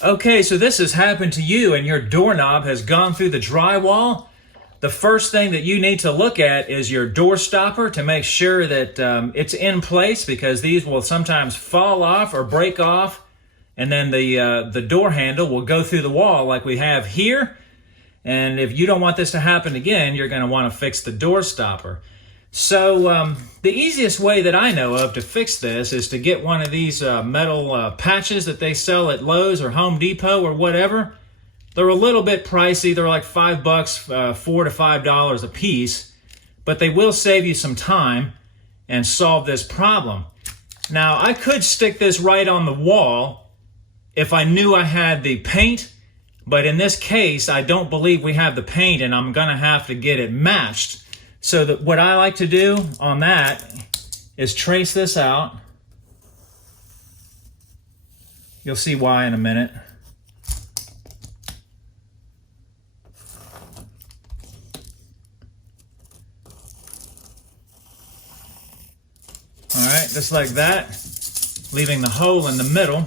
Okay, so this has happened to you and your doorknob has gone through the drywall. The first thing that you need to look at is your door stopper to make sure that it's in place, because these will sometimes fall off or break off, and then the door handle will go through the wall like we have here. And if you don't want this to happen again, you're going to want to fix the door stopper. So the easiest way that I know of to fix this is to get one of these metal patches that they sell at Lowe's or Home Depot or whatever. They're a little bit pricey. They're like $5, $4 to $5 a piece, but they will save you some time and solve this problem. Now, I could stick this right on the wall if I knew I had the paint, but in this case, I don't believe we have the paint, and I'm gonna have to get it matched. So that what I like to do on that is trace this out. You'll see why in a minute. All right, just like that, leaving the hole in the middle.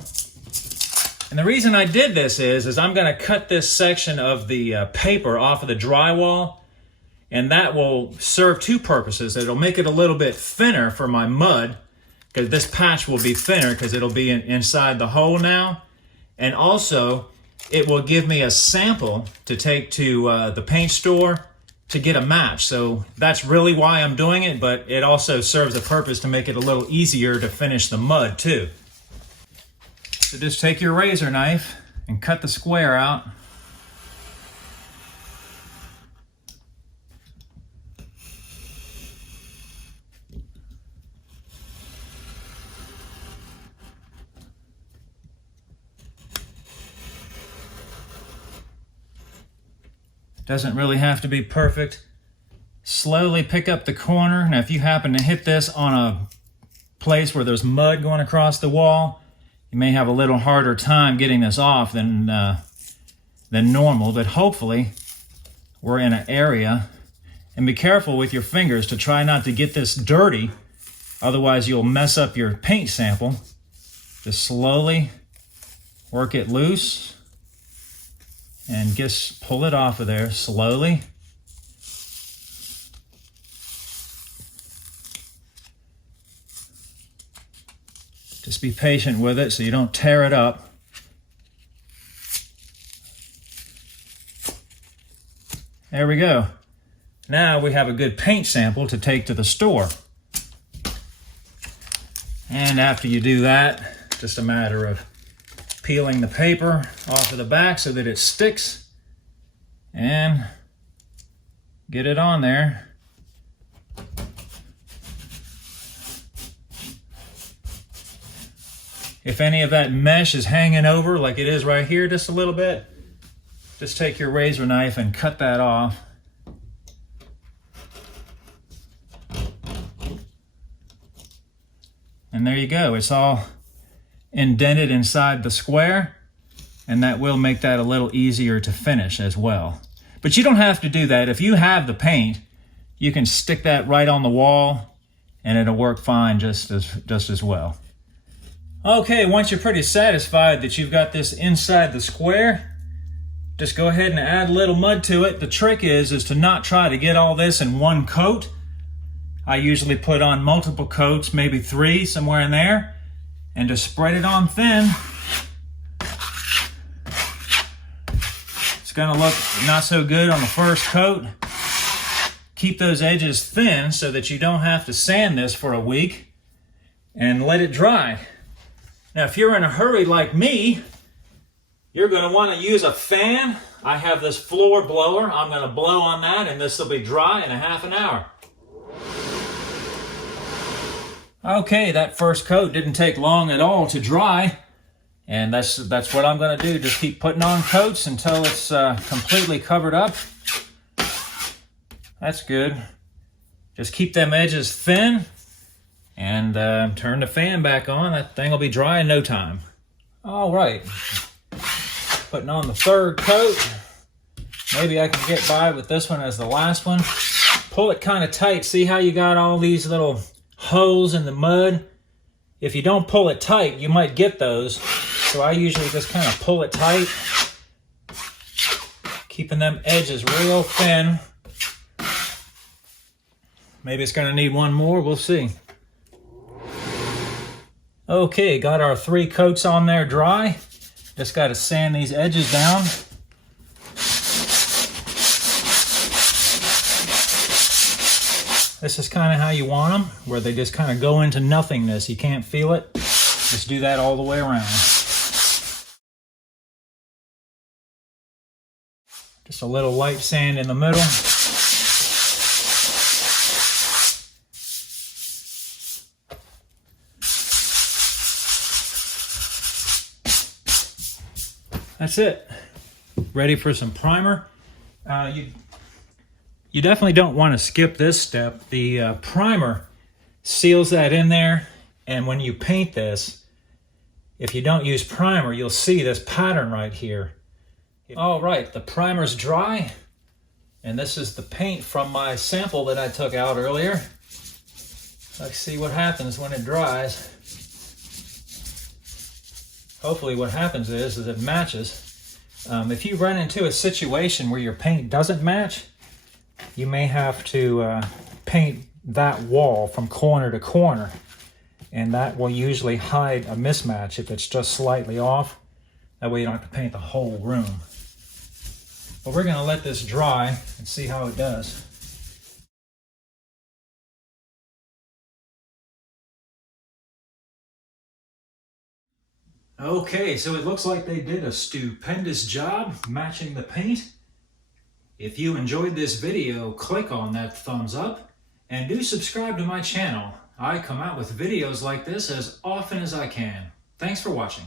And the reason I did this is I'm going to cut this section of the paper off of the drywall, and that will serve two purposes. It'll make it a little bit thinner for my mud, because this patch will be thinner because it'll be inside the hole now. And also, it will give me a sample to take to the paint store to get a match. So that's really why I'm doing it, but it also serves a purpose to make it a little easier to finish the mud too. So just take your razor knife and cut the square out. Doesn't really have to be perfect. Slowly pick up the corner. Now, if you happen to hit this on a place where there's mud going across the wall, you may have a little harder time getting this off than normal, but hopefully we're in an area. And be careful with your fingers to try not to get this dirty, otherwise you'll mess up your paint sample. Just slowly work it loose. And just pull it off of there slowly. Just be patient with it so you don't tear it up. There we go. Now we have a good paint sample to take to the store. And after you do that, just a matter of peeling the paper off of the back so that it sticks, and get it on there. If any of that mesh is hanging over like it is right here just a little bit, just take your razor knife and cut that off. And there you go. It's all indented inside the square, and that will make that a little easier to finish as well. But you don't have to do that. If you have the paint, you can stick that right on the wall and it'll work fine just as well. Okay, once you're pretty satisfied that you've got this inside the square, just go ahead and add a little mud to it. The trick is to not try to get all this in one coat. I usually put on multiple coats, maybe 3, somewhere in there, and just spread it on thin. It's gonna look not so good on the first coat. Keep those edges thin so that you don't have to sand this for a week, and let it dry. Now, if you're in a hurry like me, you're gonna wanna use a fan. I have this floor blower. I'm gonna blow on that, and this will be dry in a half an hour. Okay, that first coat didn't take long at all to dry, and that's what I'm going to do. Just keep putting on coats until it's completely covered up. That's good. Just keep them edges thin, and turn the fan back on. That thing will be dry in no time. All right, putting on the third coat. Maybe I can get by with this one as the last one. Pull it kind of tight. See how you got all these little holes in the mud? If you don't pull it tight, you might get those. So I usually just kind of pull it tight, keeping them edges real thin. Maybe it's going to need one more, we'll see. Okay, got our 3 coats on there dry. Just got to sand these edges down. This is kind of how you want them, where they just kind of go into nothingness. You can't feel it. Just do that all the way around. Just a little light sand in the middle. That's it. Ready for some primer. You definitely don't want to skip this step. The primer seals that in there, and when you paint this, if you don't use primer, you'll see this pattern right here. All right, the primer's dry, and this is the paint from my sample that I took out earlier. Let's see what happens when it dries. Hopefully what happens is it matches. If you run into a situation where your paint doesn't match, you may have to paint that wall from corner to corner, and that will usually hide a mismatch if it's just slightly off. That way you don't have to paint the whole room. But we're going to let this dry and see how it does. Okay, so it looks like they did a stupendous job matching the paint. If you enjoyed this video, click on that thumbs up and do subscribe to my channel. I come out with videos like this as often as I can. Thanks for watching.